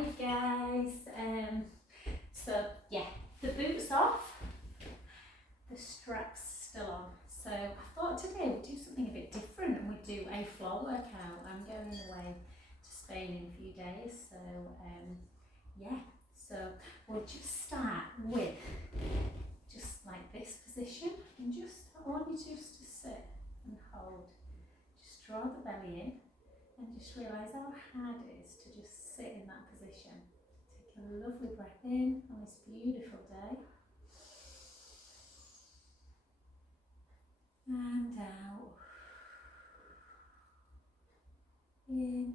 Hi guys. So yeah, the boot's off, the strap's still on. So I thought today we'd do something a bit different and we'd do a floor workout. I'm going away to Spain in a few days, so yeah. So we'll just start with just like this position, and I want you just to sit and hold. Just draw the belly in and just realise how hard it is to just sit in that position. Take a lovely breath in on this beautiful day. And out. In.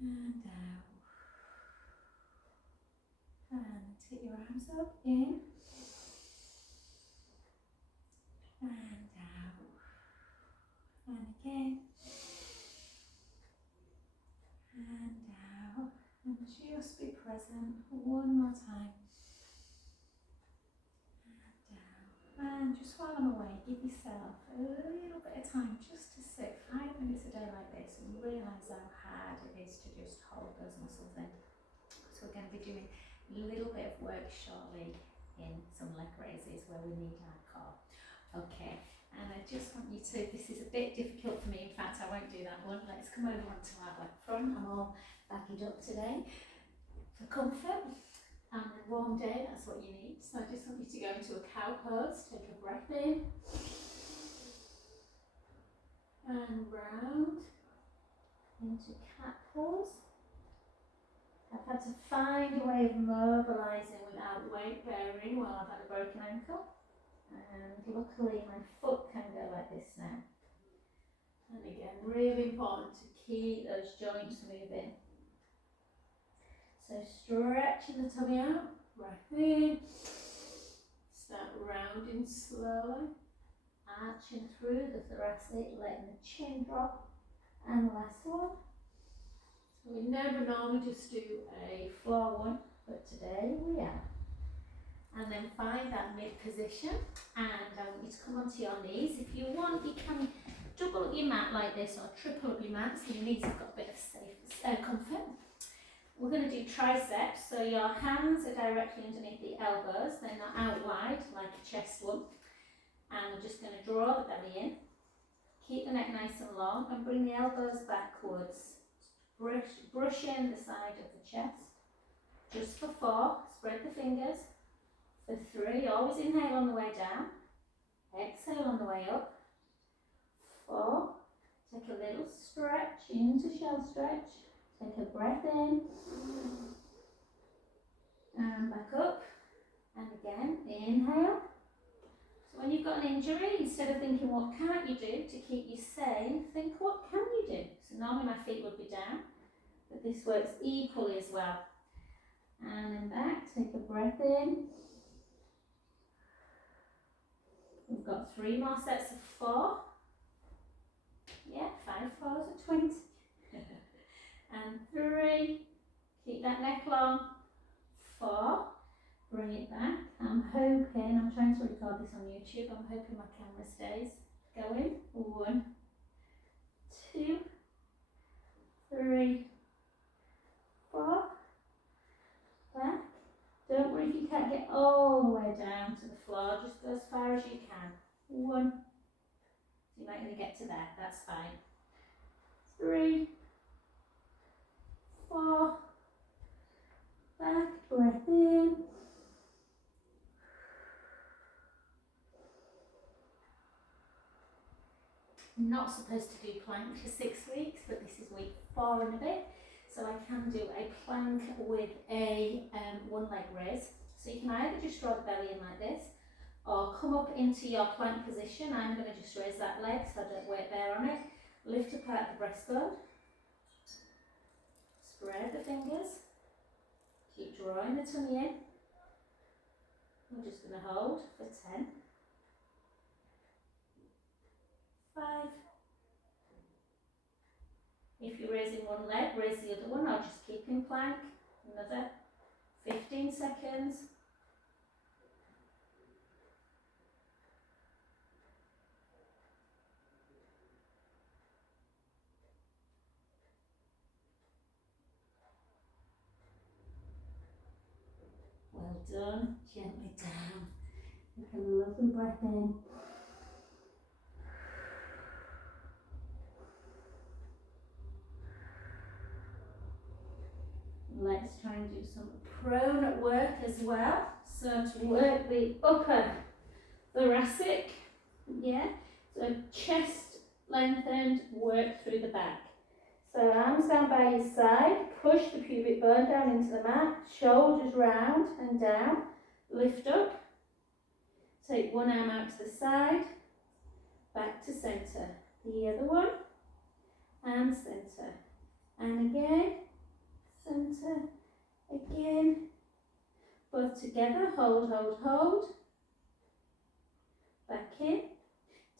And out. And take your arms up. In. And out. And again. And out. And just be present one more time. And just while I'm away, give yourself a little bit of time just to sit 5 minutes a day like this and realise how hard it is to just hold those muscles in. So we're going to be doing a little bit of work shortly in some leg raises where we need our core. Okay, and I just want you to, this is a bit difficult for me, in fact I won't do that one. Let's come over onto our leg front. I'm all backed up today for comfort. And a warm day, that's what you need. So I just want you to go into a cow pose, take a breath in, and round into cat pose. I've had to find a way of mobilising without weight bearing while I've had a broken ankle. And luckily my foot can go like this now. And again, really important to keep those joints moving. So stretching the tummy out, breath in, start rounding slowly, arching through the thoracic, letting the chin drop, and last one. So we never normally just do a floor one, but today we are. And then find that mid position, and I want you to come onto your knees. If you want, you can double up your mat like this or triple up your mat so your knees have got a bit of safe comfort. We're going to do triceps, so your hands are directly underneath the elbows, they're not out wide like a chest one. And we're just going to draw the belly in, keep the neck nice and long, and bring the elbows backwards. Brushing the side of the chest. Just for 4, spread the fingers. For 3, always inhale on the way down, exhale on the way up. 4, take a little stretch into shell stretch. Take a breath in, and back up, and again, inhale. So when you've got an injury, instead of thinking what can't you do to keep you sane, think what can you do? So normally my feet would be down, but this works equally as well. And then back, take a breath in. We've got 3 more sets of 4. Yeah, 5 4s are 20. And 3, keep that neck long. 4, bring it back. I'm trying to record this on YouTube, I'm hoping my camera stays going. 1, 2, 3, 4, back. Don't worry if you can't get all the way down to the floor, just go as far as you can. 1, you're not going to get to that, that's fine. 3, 4, back, breath in. I'm not supposed to do plank for 6 weeks, but this is week 4 and a bit, so I can do a plank with a one leg raise. So you can either just draw the belly in like this, or come up into your plank position. I'm going to just raise that leg so I don't weight bear on it. Lift apart the breastbone. Spread the fingers. Keep drawing the tummy in. We're just going to hold for 10. 5. If you're raising one leg, raise the other one, or just keep in plank. Another 15 seconds. done. Gently down. Take a lovely breath in. Let's try and do some prone work as well. So to work the upper thoracic, yeah. So chest lengthened, work through the back. So arms down by your side, push the pubic bone down into the mat, shoulders round and down, lift up. Take one arm out to the side, back to centre. The other one, and centre. And again, centre, again. Both together, hold, hold, hold. Back in,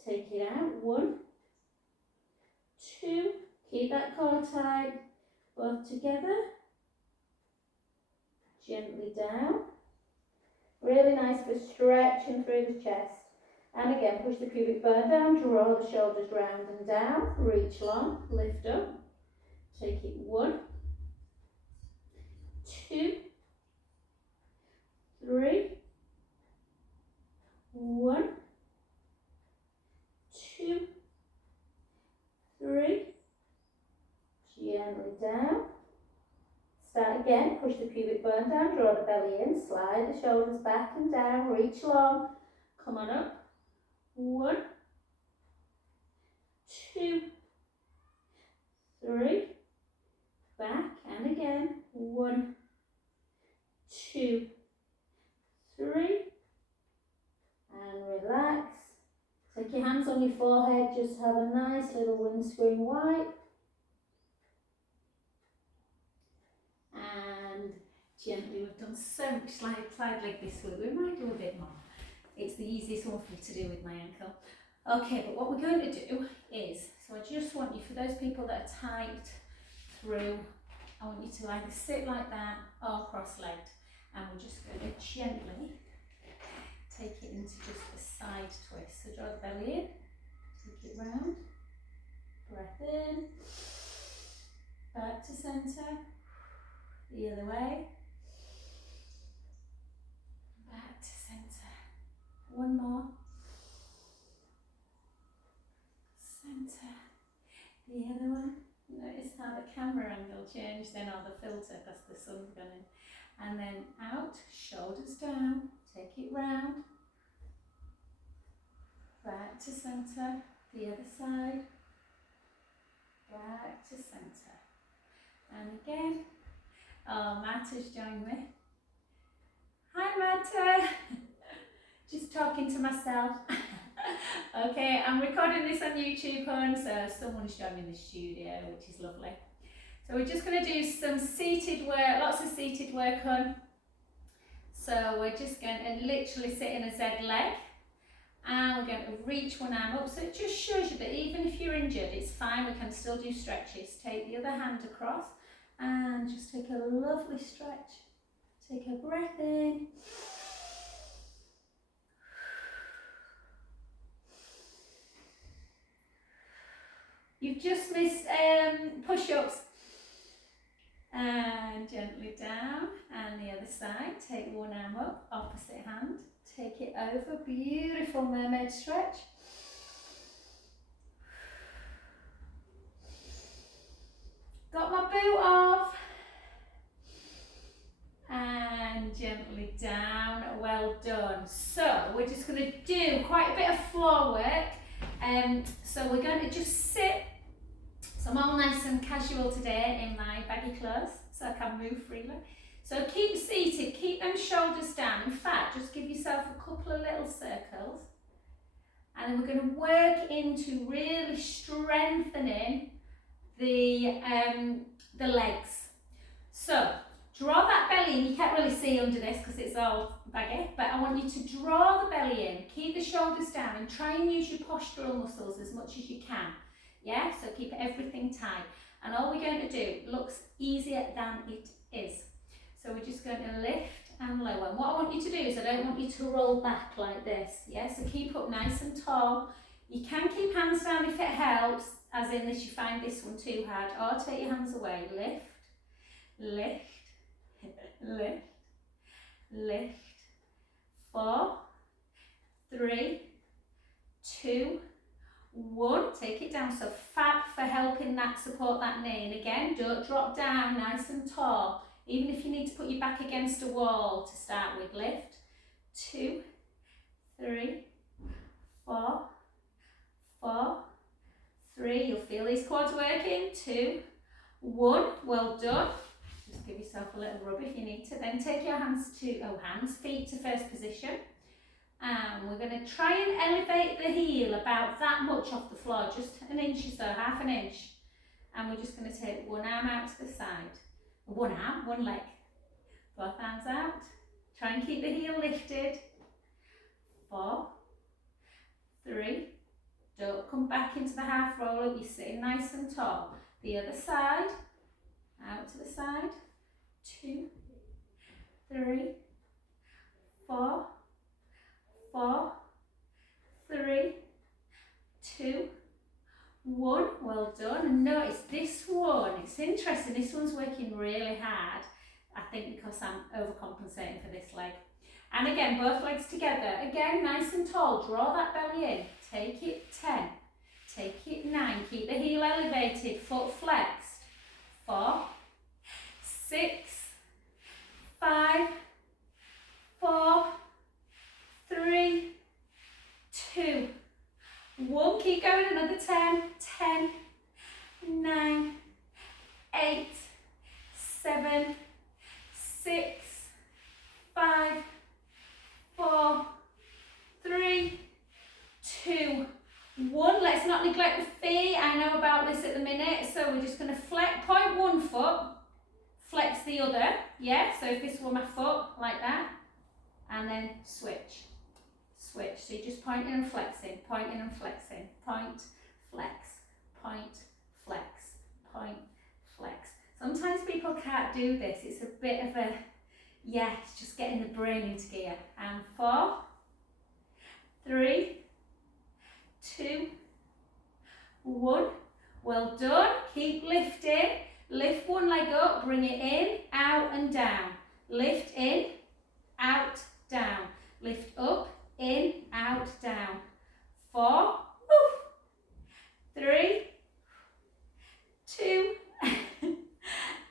take it out, 1, 2, keep that core tight. Both together, gently down. Really nice for stretching through the chest. And again, push the pubic bone down, draw the shoulders round and down, reach long, lift up. Take it 1, 2, 3, 1, 2, 3, gently down. Start again, push the pubic bone down, draw the belly in, slide the shoulders back and down, reach long, come on up. 1, 2, 3, back and again, 1, 2, 3, and relax. Take your hands on your forehead, just have a nice little windscreen wipe. And gently, we've done so much side leg this week, we might do a bit more. It's the easiest one for me to do with my ankle. Okay, but what we're going to do is, so I just want you, for those people that are tight through, I want you to either sit like that or cross-legged, and we're just going to gently take it into just a side twist. So draw the belly in, take it round, breath in, back to centre, the other way, back to centre, one more, centre, the other one. Notice how the camera angle changed then, or the filter, because the sun's gone in. And then out, shoulders down, take it round, back to centre, the other side, back to centre. And again, oh, Matt has joined me. Hi Matt, just talking to myself. Okay, I'm recording this on YouTube, hon, so someone's joining the studio, which is lovely. So we're just going to do some seated work, lots of seated work, hon. So we're just going to literally sit in a Z leg, and we're going to reach one arm up. So it just shows you that even if you're injured, it's fine, we can still do stretches. Take the other hand across and just take a lovely stretch. Take a breath in. You've just missed push-ups. And gently down, and the other side. Take one arm up, opposite hand. Take it over, beautiful mermaid stretch. Got my boot off. And gently down, well done. So we're just going to do quite a bit of floor work. So we're going to just sit. So I'm all nice and casual today in my baggy clothes, so I can move freely. So keep seated, keep them shoulders down. In fact, just give yourself a couple of little circles. And then we're going to work into really strengthening the legs. So draw that belly in. You can't really see under this because it's all baggy, but I want you to draw the belly in, keep the shoulders down, and try and use your postural muscles as much as you can. Yeah, so keep everything tight. And all we're going to do looks easier than it is. So we're just going to lift and lower. And what I want you to do is I don't want you to roll back like this. Yeah, so keep up nice and tall. You can keep hands down if it helps, as in this you find this one too hard, or take your hands away. Lift, lift, lift, lift, 4, 3, 2, 1. Take it down. So fab for helping that support that knee. And again, don't drop down, nice and tall. Even if you need to put your back against a wall to start with. Lift, 2, 3, 4, 4, 3. You'll feel these quads working. 2, 1. Well done. Just give yourself a little rub if you need to. Then take your feet to first position. And we're going to try and elevate the heel about that much off the floor, just an inch or so, half an inch. And we're just going to take one arm out to the side. One arm, one leg. Both arms out. Try and keep the heel lifted. 4, 3. Don't come back into the half roll up. You're sitting nice and tall. The other side. Out to the side. 2, 3, 4, 4, 3, 2, 1. Well done. And notice this one, it's interesting, this one's working really hard. I think because I'm overcompensating for this leg. And again, both legs together. Again, nice and tall. Draw that belly in. Take it 10. Take it 9. Keep the heel elevated. Foot flexed. 4, 6, 5, 4, 3, 2, 1. Keep going. Another 10. 10, 9, 8, 7, 6, 5, 4, 3, 2, 1. Let's not neglect the feet. I know about this at the minute, so we're just going to flex, point one foot, flex the other. Yeah, so if this were my foot, like that, and then switch. Switch. So you're just pointing and flexing, pointing and flexing, point, flex, point, flex, point, flex. Sometimes people can't do this. It's a bit of a, yeah, it's just getting the brain into gear. And 4, 3, 2, 1. Well done. Keep lifting. Lift one leg up, bring it in, out and down. Lift in, out, down. Lift up, in, out, down. 4, 3, 2,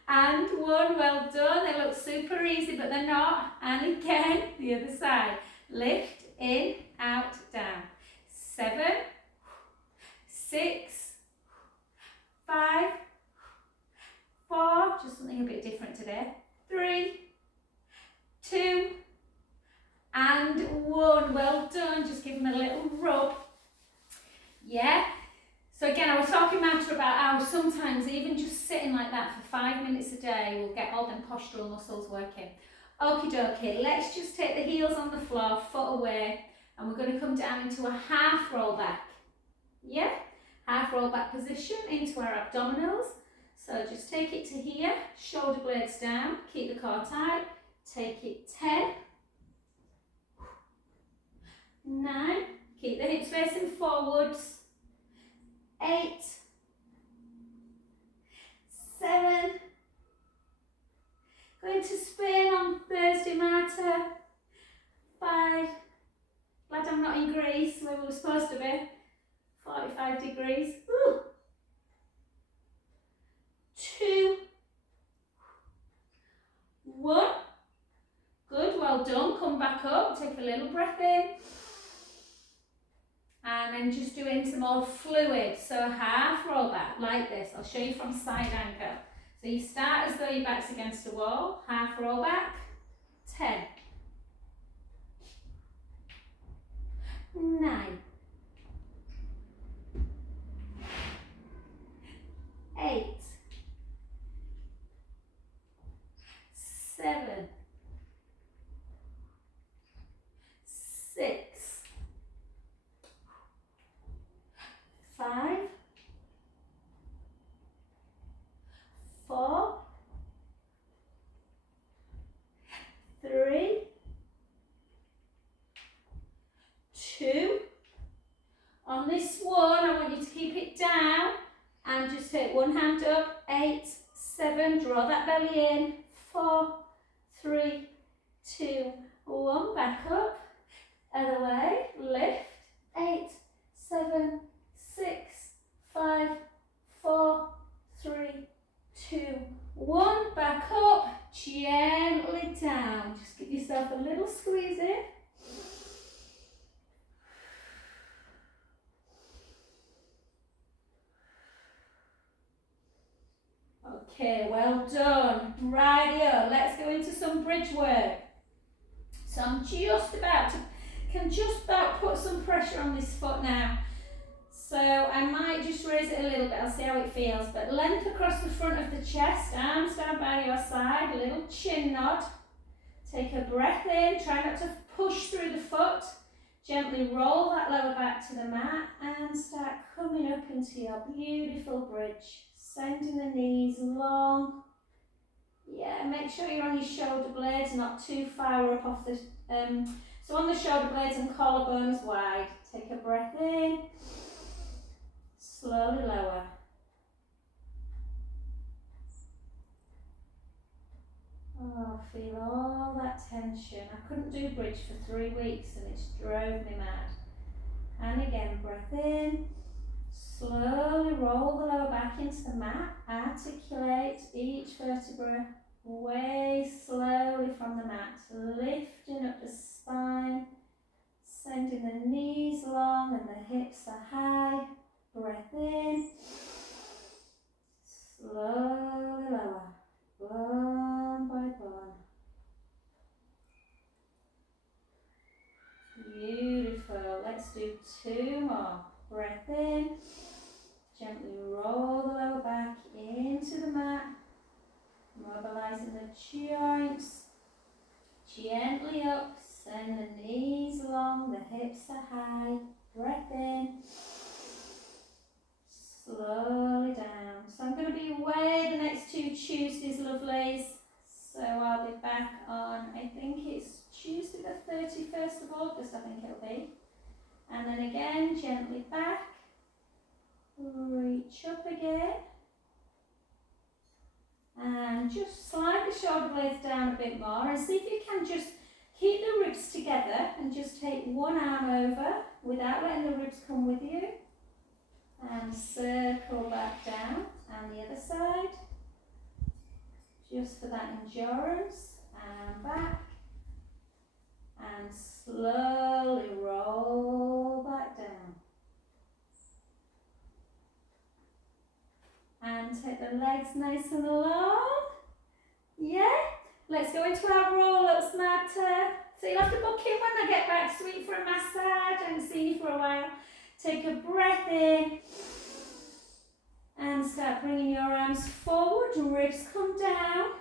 and 1. Well done. They look super easy, but they're not. And again, the other side. Lift, in, out, down. 7, 6, 5, 4, just something a bit different today. 3, 2, and 1. Well done. Just give them a little rub. Yeah. So again, I was talking Marta about how sometimes even just sitting like that for 5 minutes a day will get all them postural muscles working. Okie dokie, let's just take the heels on the floor, foot away, and we're going to come down into a half roll back. Yeah, half roll back position into our abdominals. So just take it to here, shoulder blades down, keep the core tight, take it 10, 9, keep the hips facing forwards, 8, 7, going to spin on Thursday, Marta, 5, glad I'm not in Greece where we were supposed to be, 45 degrees, 2, 1, good, well done, come back up, take a little breath in, and then just doing some more fluid, so half roll back, like this. I'll show you from side angle. So you start as though your back's against the wall, half roll back, 10, 9, 8, 7, 6, 5, 4, 3, 2. On this one, I want you to keep it down and just take one hand up, 8, 7, draw that belly in, 4, 3, 2, 1, back up, other way, lift, 8, 7, 6, 5, 4, 3, 2, 1, back up, gently down. Just give yourself a little squeeze in. Okay, well done. Rightio, let's go into some bridge work. So I'm can just about put some pressure on this foot now. So I might just raise it a little bit, I'll see how it feels. But length across the front of the chest, arms down by your side, little chin nod. Take a breath in, try not to push through the foot. Gently roll that lower back to the mat and start coming up into your beautiful bridge. Sending the knees long. Yeah, make sure you're on your shoulder blades, not too far up off the, so on the shoulder blades and collarbones wide. Take a breath in, slowly lower. Oh, feel all that tension. I couldn't do bridge for 3 weeks and it's drove me mad. And again, breath in. Slowly roll the lower back into the mat. Articulate each vertebra away slowly from the mat. Lifting up the spine. Sending the knees long and the hips are high. Breath in. Slowly lower. Bone by bone. Beautiful. Let's do 2 more. Breath in. Gently roll the lower back into the mat. Mobilizing the joints. Gently up. Send the knees long. The hips are high. Breath in. Slowly down. So I'm going to be away the next 2 Tuesdays, lovelies. So I'll be back on, I think it's Tuesday the 31st of August, I think it'll be. And then again, gently back. Reach up again. And just slide the shoulder blades down a bit more and see if you can just keep the ribs together and just take one arm over without letting the ribs come with you. And circle back down, and the other side, just for that endurance, and back, and slowly roll back down. And take the legs nice and long, yeah? Let's go into our roll-ups, Marta. So you'll have to book in when I get back, sweet, for a massage. I haven't seen you for a while. Take a breath in and start bringing your arms forward, ribs come down,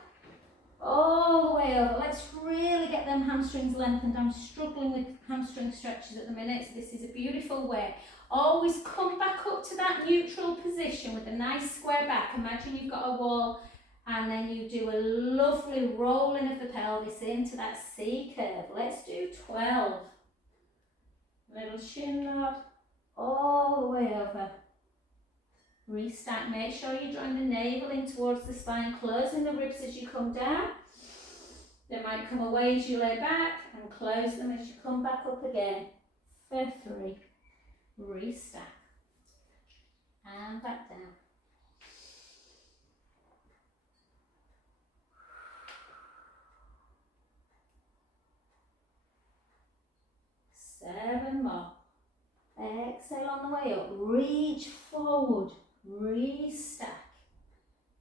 all the way over. Let's really get them hamstrings lengthened. I'm struggling with hamstring stretches at the minute, so this is a beautiful way. Always come back up to that neutral position with a nice square back. Imagine you've got a wall and then you do a lovely rolling of the pelvis into that C curve. Let's do 12. Little chin nod. All the way over. Restack. Make sure you join the navel in towards the spine, closing the ribs as you come down. They might come away as you lay back and close them as you come back up again. For 3. Restack. And back down. 7 more. Exhale on the way up, reach forward, restack,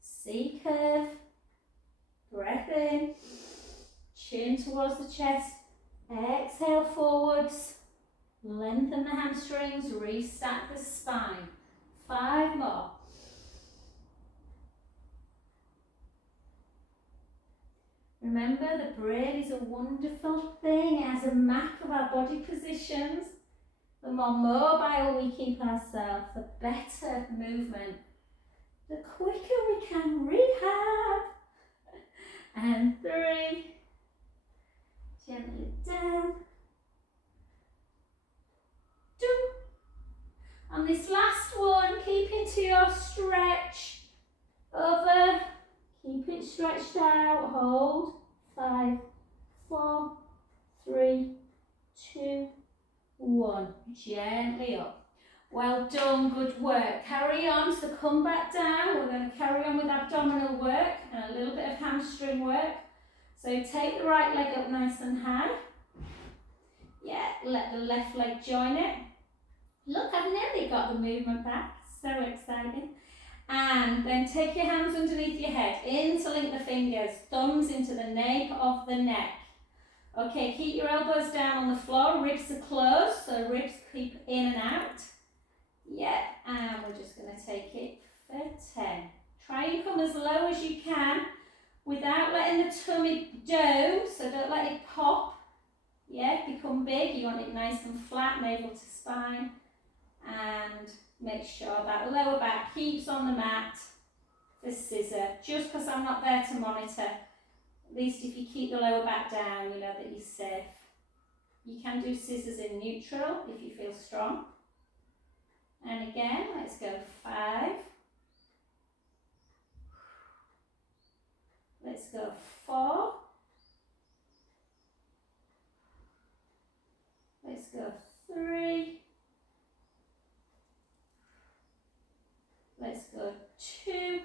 C curve, breath in, chin towards the chest, exhale forwards, lengthen the hamstrings, restack the spine. 5 more. Remember, the brain is a wonderful thing. It has a map of our body positions. The more mobile we keep ourselves, the better movement, the quicker we can rehab. And 3, gently down. 2. On this last one, keep into your stretch. Over, keep it stretched out, hold. 5, 4, gently up. Well done, good work. Carry on, so come back down. We're going to carry on with abdominal work and a little bit of hamstring work. So take the right leg up nice and high. Yeah, let the left leg join it. Look, I've nearly got the movement back. So exciting. And then take your hands underneath your head. Interlink the fingers. Thumbs into the nape of the neck. Okay, keep your elbows down on the floor. Ribs are closed, so ribs keep in and out. Yeah, and we're just going to take it for 10. Try and come as low as you can without letting the tummy dome, so don't let it pop. Yeah, become big. You want it nice and flat, navel to spine. And make sure that lower back keeps on the mat for scissor. Just because I'm not there to monitor, at least if you keep the lower back down, you know that you're safe. You can do scissors in neutral if you feel strong. And again, let's go 5. Let's go 4. Let's go 3. Let's go 2.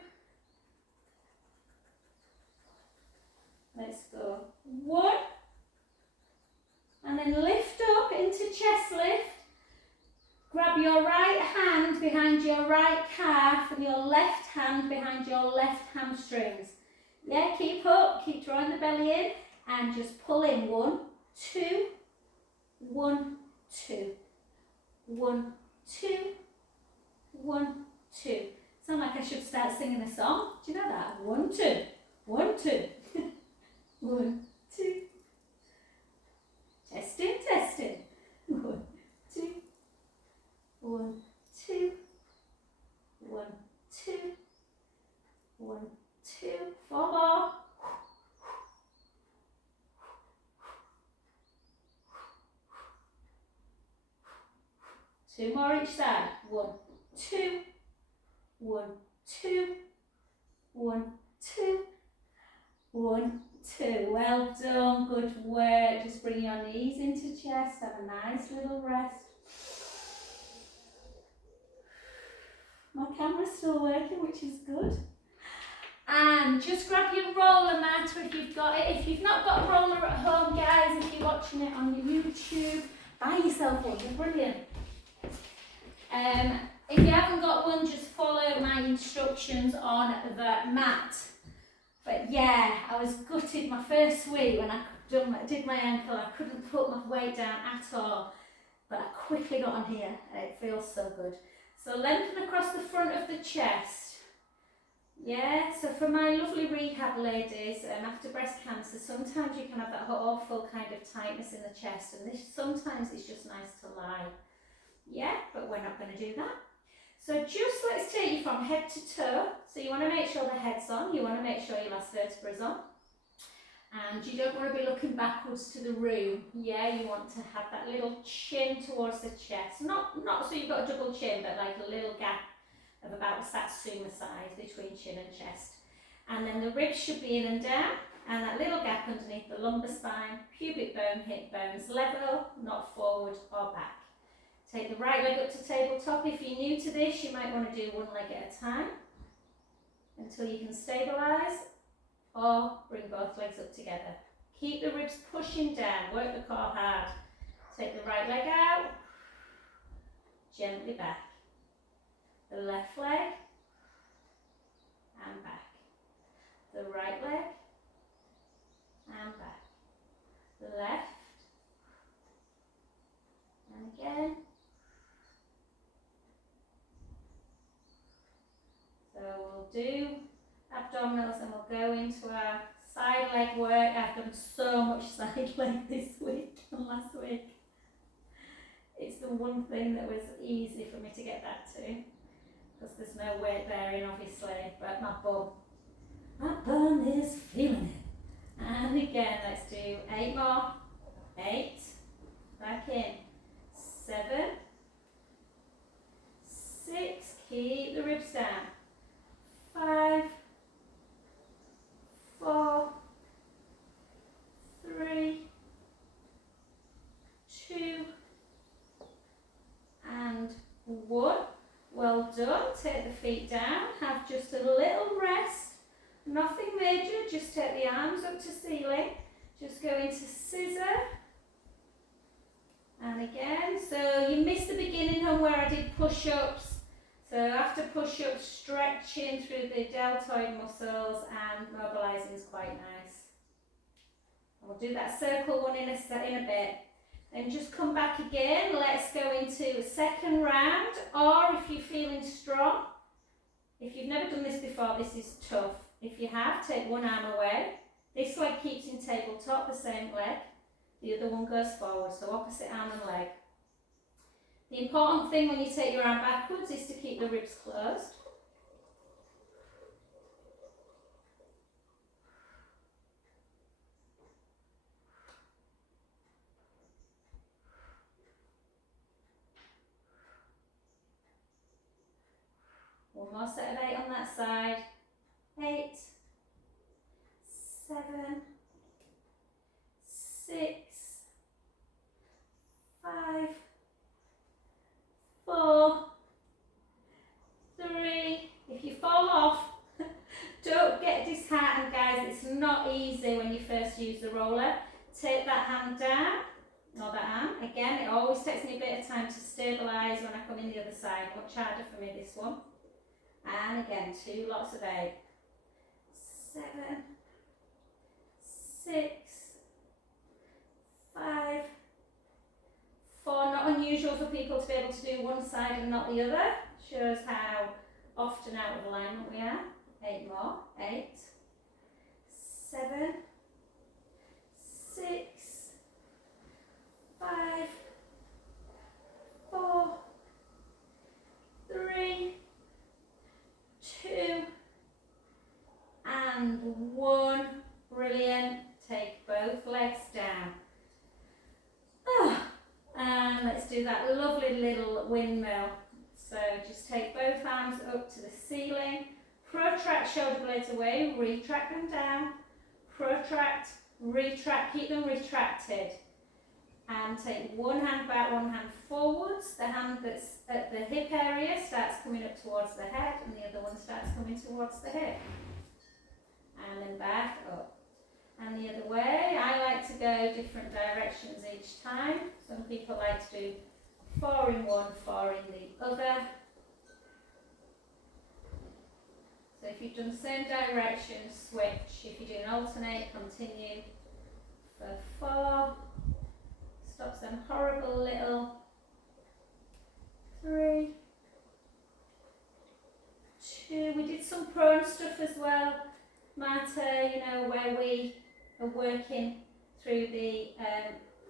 Let's go 1. And then lift up into chest lift. Grab your right hand behind your right calf and your left hand behind your left hamstrings. Yeah, keep up, keep drawing the belly in and just pull in. 1, 2, 1, 2, 1, 2, 1, 2. Sound like I should start singing a song. Do you know that? 1, 2, 1, 2, 1, 2. Testing, testing. 1, 2, 1, 2, 1, 2, 1, 2. 4 more. 2 more each side. 1, 2, 1, 2, 1, 2, 1, 2. Well done, good work. Just bring your knees into chest, have a nice little rest. My camera's still working, which is good. And just grab your roller mat if you've got it. If you've not got a roller at home, guys, if you're watching it on your YouTube, buy yourself one, they're brilliant. If you haven't got one, just follow my instructions on the mat. But yeah, I was gutted my first week when I did my ankle. I couldn't put my weight down at all, but I quickly got on here and it feels so good. So lengthen across the front of the chest. Yeah, so for my lovely rehab ladies, after breast cancer, sometimes you can have that awful kind of tightness in the chest, and sometimes it's just nice to lie. Yeah, but we're not going to do that. So just let's take you from head to toe. So you want to make sure the head's on, you want to make sure your last vertebra's on. And you don't want to be looking backwards to the room. Yeah, you want to have that little chin towards the chest. Not so you've got a double chin, but like a little gap of about a Satsuma size between chin and chest. And then the ribs should be in and down, and that little gap underneath the lumbar spine, pubic bone, hip bones level, not forward or back. Take the right leg up to tabletop. If you're new to this, you might want to do one leg at a time until you can stabilise, or bring both legs up together. Keep the ribs pushing down, work the core hard. Take the right leg out, gently back. The left leg and back. The right leg and back. The left and again. So we'll do abdominals and we'll go into our side leg work. I've done so much side leg this week and last week. It's the one thing that was easy for me to get back to, because there's no weight bearing obviously, but my bum is feeling it. And again, let's do 8 more. 8, back in. 7, 6, keep the ribs down. 5, 4, 3, 2, well done. Take the feet down, have just a little rest. Nothing major, just take the arms up to ceiling. Just go into scissor. And again, so you missed the beginning on where I did push-ups. So after push-ups, stretching through the deltoid muscles and mobilising is quite nice. We'll do that circle one in a bit. Then just come back again. Let's go into a second round, or if you're feeling strong, if you've never done this before, this is tough. If you have, take one arm away. This leg keeps in tabletop, the same leg. The other one goes forward, so opposite arm and leg. The important thing when you take your arm backwards is to keep the ribs closed. One more set of 8 on that side. 8, 7, 6, 5, 4, 3. If you fall off, don't get disheartened, guys. It's not easy when you first use the roller. Take that hand down, or that arm. Again, it always takes me a bit of time to stabilise when I come in the other side. Much harder for me, this one. And again, 2 lots of 8. 7, 6, 5, 4. Not unusual for people to be able to do one side and not the other. Shows how often out of alignment we are. 8 more. 8, 7, 6, 5, 4, 3, 2, and 1. Brilliant. Take both legs down. And let's do that lovely little windmill. So just take both arms up to the ceiling. Protract shoulder blades away, retract them down. Protract, retract, keep them retracted. And take one hand back, one hand forwards. The hand that's at the hip area starts coming up towards the head, and the other one starts coming towards the hip. And then back up. And the other way. I like to go different directions each time. Some people like to do 4 in one, 4 in the other. So if you've done the same direction, switch. If you're doing alternate, continue for 4. Stops them horrible little 3, 2. We did some prone stuff as well, Marta, you know, where we are working through the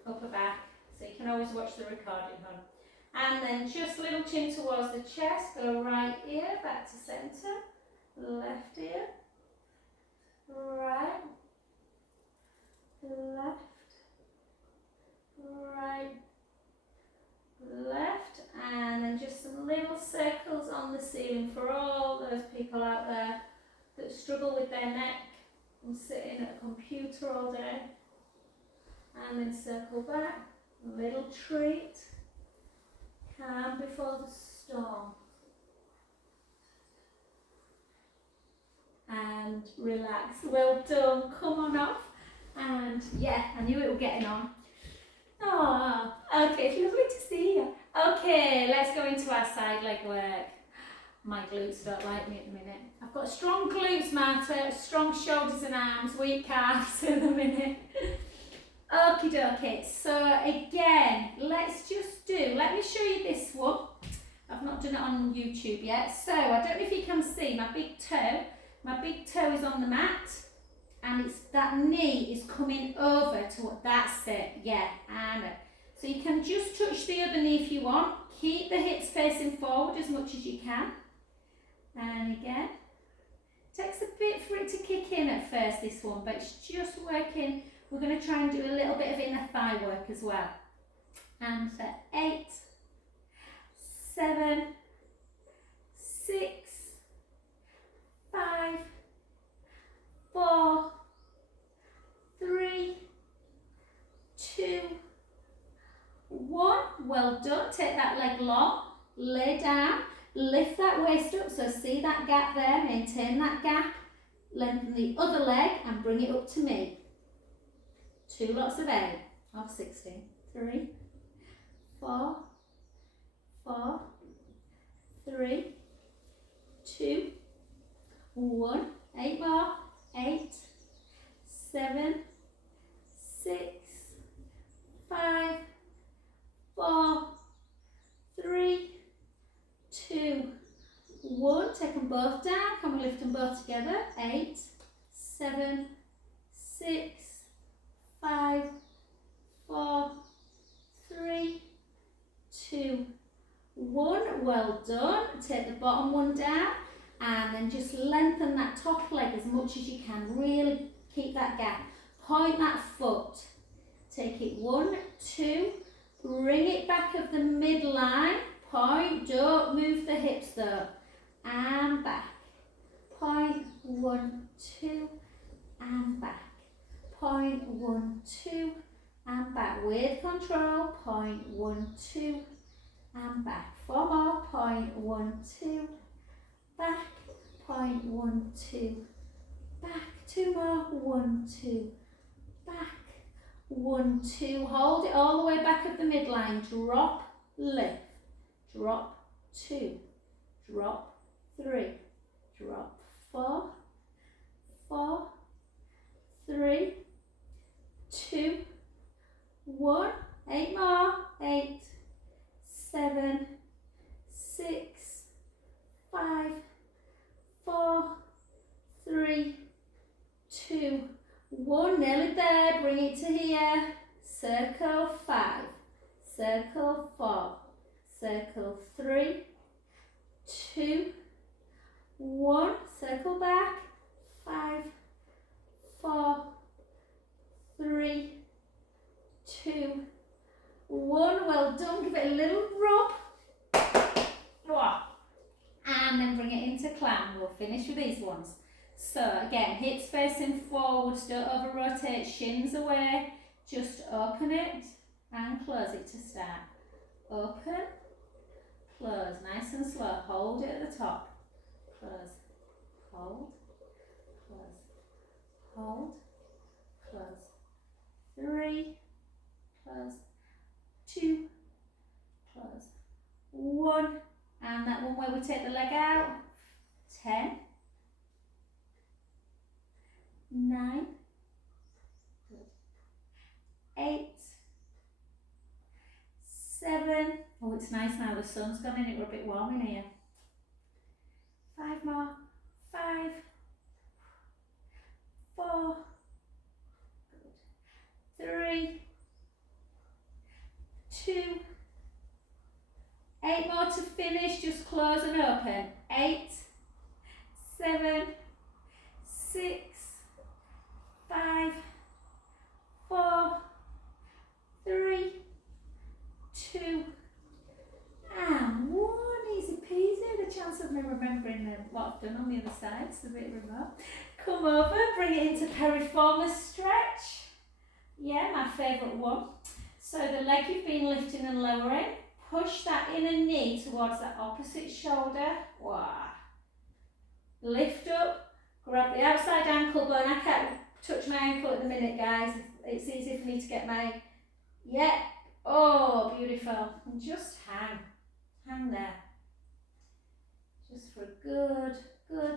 upper back. So you can always watch the recording, hon. And then just little chin towards the chest. Go right ear back to centre. Left ear. Right. Left. Right, left, and then just some little circles on the ceiling for all those people out there that struggle with their neck from sitting at a computer all day. And then circle back, a little treat, calm before the storm. And relax, well done, come on off. And yeah, I knew it was getting on. Oh, okay, it's lovely to see you. Okay, let's go into our side leg work. My glutes don't like me at the minute. I've got strong glutes, Marta, strong shoulders and arms, weak calves at the minute. Okie dokie, so again, let me show you this one. I've not done it on YouTube yet. So, I don't know if you can see my big toe is on the mat. And it's that knee is coming over to what, that's it, yeah, and so you can just touch the other knee if you want. Keep the hips facing forward as much as you can. And again, takes a bit for it to kick in at first, this one, but it's just working. We're going to try and do a little bit of inner thigh work as well. And for 8, 7, 6, 5, 4, 3, 2, 1. Well done. Take that leg long, lay down. Lift that waist up, so see that gap there, maintain that gap. Lengthen the other leg and bring it up to me. 2 lots of 8 of 16. 3, 4, 4, 3, 2, 1. 8 more. 8, 7, 6, 5, 4, 3, 2, 1. Take them both down. Can we lift them both together? 8, 7, 6, 5, 4, 3, 2, 1. Well done. Take the bottom one down and then just lengthen that top leg as much as you can. Really keep that gap. Point that foot. Take it 1, 2. Bring it back of the midline. Point. Don't move the hips though. And back. Point. 1, 2. And back. Point. 1, 2. And back with control. Point. 1, 2. And back. 4 more. Point. 1, 2. Back. Point. 1, 2. Back. 2 more. 1, 2. Back. 1, 2. Hold it all the way back of the midline. Drop. Lift. Drop. 2. Drop. 3. Drop. 4. 4. 3. 2. 1. 8 more. 8. 7. 6. 5. 4. 3. 2. 1. Nearly there. Bring it to here. Circle 5. Circle 4. Circle 3. 2. 1. Circle back. 5. 4. 3. 2. 1. Well done. Give it a little rub. And then bring it into clown. We'll finish with these ones. So again, hips facing forwards, don't over rotate, shins away. Just open it and close it to start. Open, close, nice and slow. Hold it at the top. Close, hold, close, hold, close. 3, close, 2, close, 1. And that one where we take the leg out. 10, 9, 8, 7. Oh, it's nice now the sun's gone in, it were a bit warm in here. 5 more. 5, 4, 3, 2, 8 more to finish, just close and open. 8, 7, 6, 5, 4, 3, 2, and 1. Easy peasy. The chance of me remembering what I've done on the other side, it's a bit remote. Come over, bring it into piriformis stretch. Yeah, my favourite one. So the leg you've been lifting and lowering, push that inner knee towards that opposite shoulder. Wow. Lift up, grab the outside ankle bone. I can't touch my ankle at the minute, guys. It's easy for me to get my, yeah. Oh, beautiful. And just hang there. Just for a good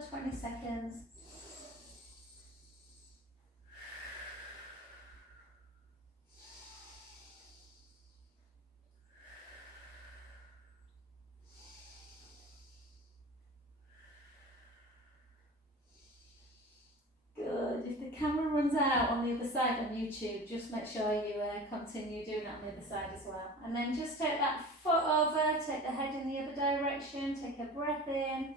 20 seconds. If the camera runs out on the other side on YouTube, just make sure you continue doing that on the other side as well. And then just take that foot over, take the head in the other direction, take a breath in.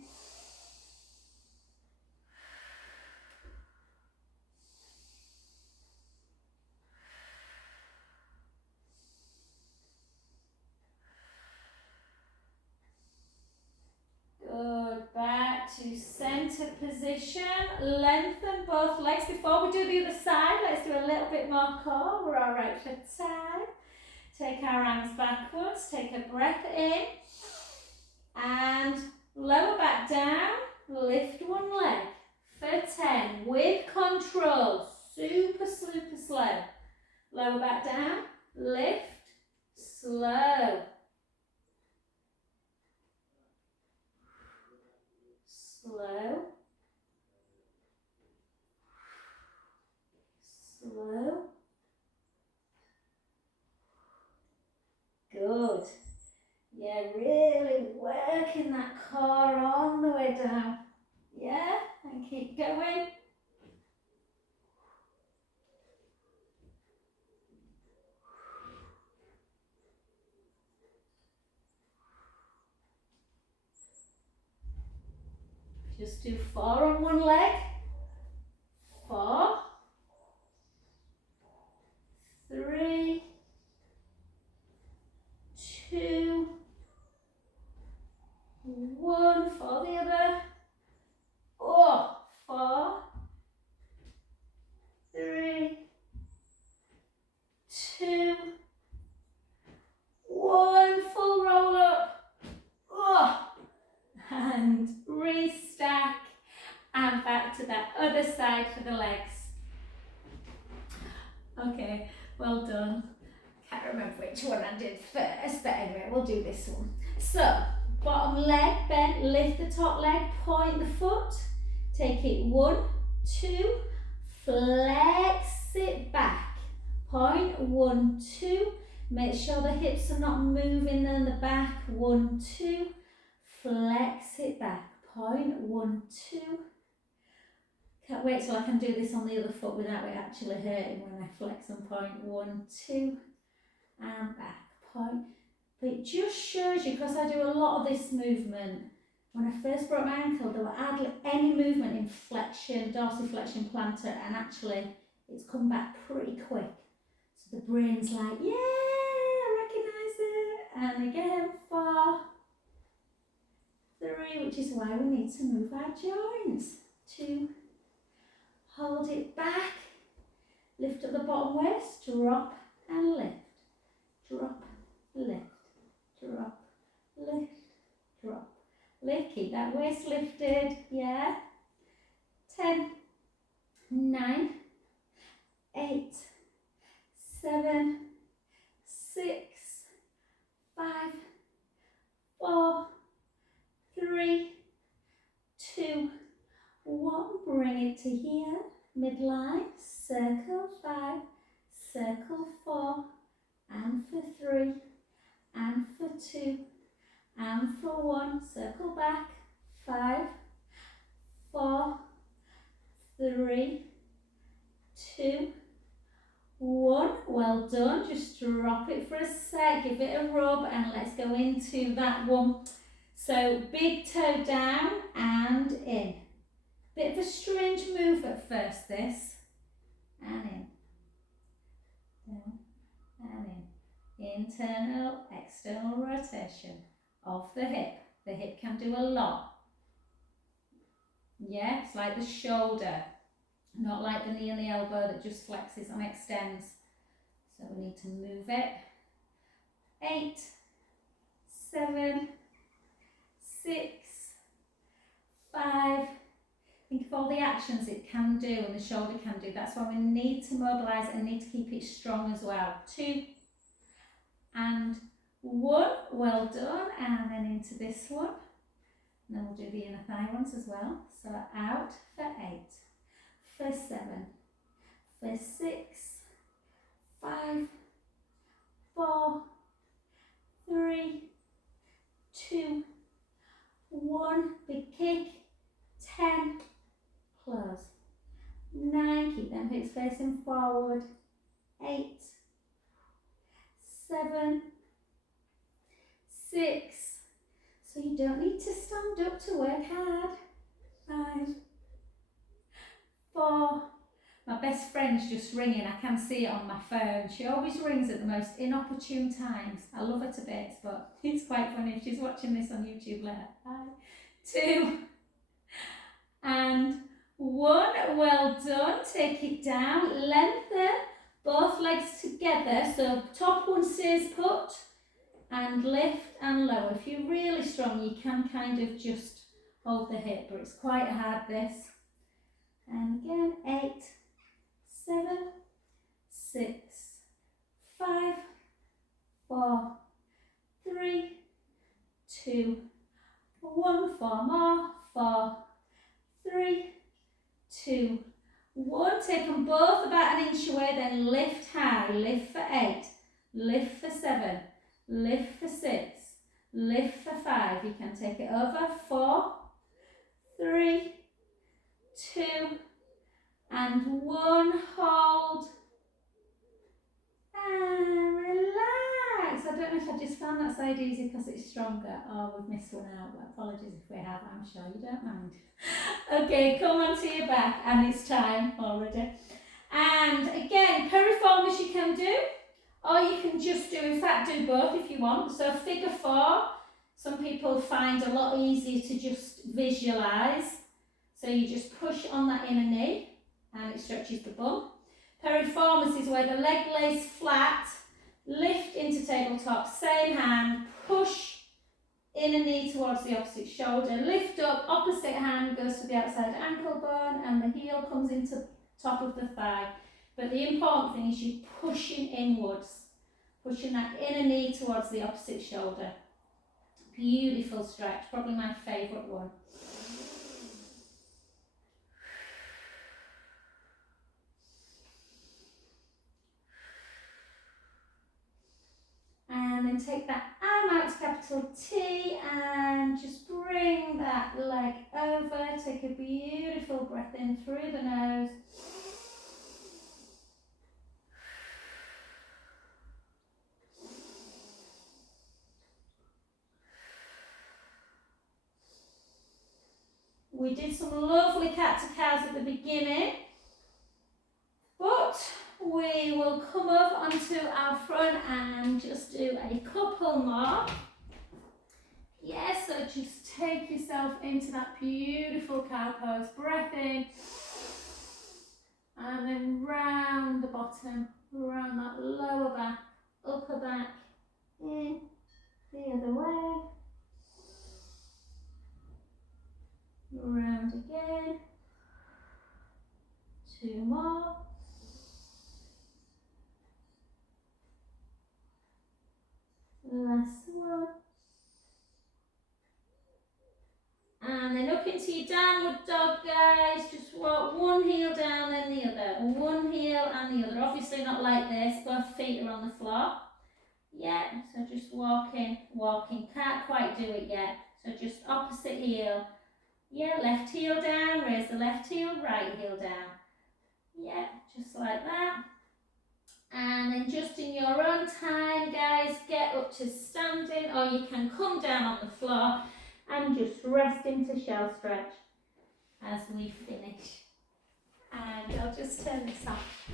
Good, back to center position. Lengthen both legs. Before we do the other side, let's do a little bit more core. We're all right for time. Take our arms backwards, take a breath in. and lower back down, lift one leg for 10 with control, super slow. Lower back down, lift, slow. Slow. Slow. Good. Yeah, really working that core on the way down. Yeah, and keep going. Just do 4 on one leg. 4, 3, 2, 1 for the other. 4, 3, 2, 1. Full roll up. And restack. And back to that other side for the legs. Okay, well done. Can't remember which one I did first, but anyway, we'll do this one. So, bottom leg bent, lift the top leg, point the foot, take it 1, 2, flex it back, point 1, 2, make sure the hips are not moving in the back, 1, 2, flex it back, point 1, 2. Can't wait till I can do this on the other foot without it actually hurting when I flex and point 1, 2, and back, point. But it just shows you, because I do a lot of this movement, when I first broke my ankle, there were hardly any movement in flexion, dorsiflexion, plantar, and actually it's come back pretty quick. So the brain's like, yeah, I recognise it. And again, 4, 3, which is why we need to move our joints. 2, hold it back, lift up the bottom waist, drop and lift, drop, lift, drop, lift, drop, lift, keep that waist lifted, yeah. 10, 9, 8, 7, 6, 5, 4, 3, 2, 1, bring it to here, midline, circle 5, circle 4, and for 3, and for 2, and for 1, circle back, 5, 4, 3, 2, 1, well done, just drop it for a sec, give it a rub, and let's go into that one. So big toe down and in. Bit of a strange move at first, this, and in, down, and in. Internal, external rotation of the hip. The hip can do a lot. Yeah, it's like the shoulder, not like the knee and the elbow that just flexes and extends. So we need to move it. 8, 7, 6, 5. Think of all the actions it can do and the shoulder can do. That's why we need to mobilise and need to keep it strong as well. 2 and 1. Well done. And then into this one. And then we'll do the inner thigh ones as well. So out for 8, for 7, for 6, 5, 4, 3, 2, 1. Big kick. 10. Close. 9, keep them hips facing forward. 8, 7, 6. So you don't need to stand up to work hard. 5, 4. My best friend's just ringing. I can see it on my phone. She always rings at the most inopportune times. I love her to bits, but it's quite funny if she's watching this on YouTube later. 2 and 1. Well done. Take it down. Lengthen both legs together. So top one stays put and lift and lower. If you're really strong, you can kind of just hold the hip, but it's quite hard this. And again, 8, 7, 6, 5, 4, 3, 2, 1, 4 more, 4, 3, 2, 1. Take them both about an inch away, then lift high, lift for 8, lift for 7, lift for 6, lift for 5. You can take it over, 4, 3, 2, and 1. Hold and relax. I don't know if I just found that side easy because it's stronger. Oh, we've missed one out, but apologies if we have. I'm sure you don't mind. Okay, come onto your back, and it's time already. And again, piriformis you can do, or you can just do, in fact, do both if you want. So figure 4, some people find a lot easier to just visualise. So you just push on that inner knee, and it stretches the bum. Piriformis is where the leg lays flat, lift into tabletop, same hand, push inner knee towards the opposite shoulder, lift up, opposite hand goes to the outside ankle bone, and the heel comes into top of the thigh. But the important thing is you're pushing inwards, pushing that inner knee towards the opposite shoulder. Beautiful stretch, probably my favourite one. And then take that arm out to capital T and just bring that leg over. Take a beautiful breath in through the nose. We did some lovely cat to cows at the beginning, but we will come up onto our front and just do a couple more. Yes, so just take yourself into that beautiful cow pose. Breath in, and then round the bottom, round that lower back, upper back, in, the other way. Round again. 2 more. Last one. And then up into your downward dog, guys. Just walk one heel down, then the other. One heel and the other. Obviously not like this. Both feet are on the floor. Yeah, so just walking, walking. Can't quite do it yet. So just opposite heel. Yeah, left heel down. Raise the left heel, right heel down. Yeah, just like that. And then just in your own time, guys, get up to standing, or you can come down on the floor and just rest into shell stretch as we finish. And I'll just turn this off.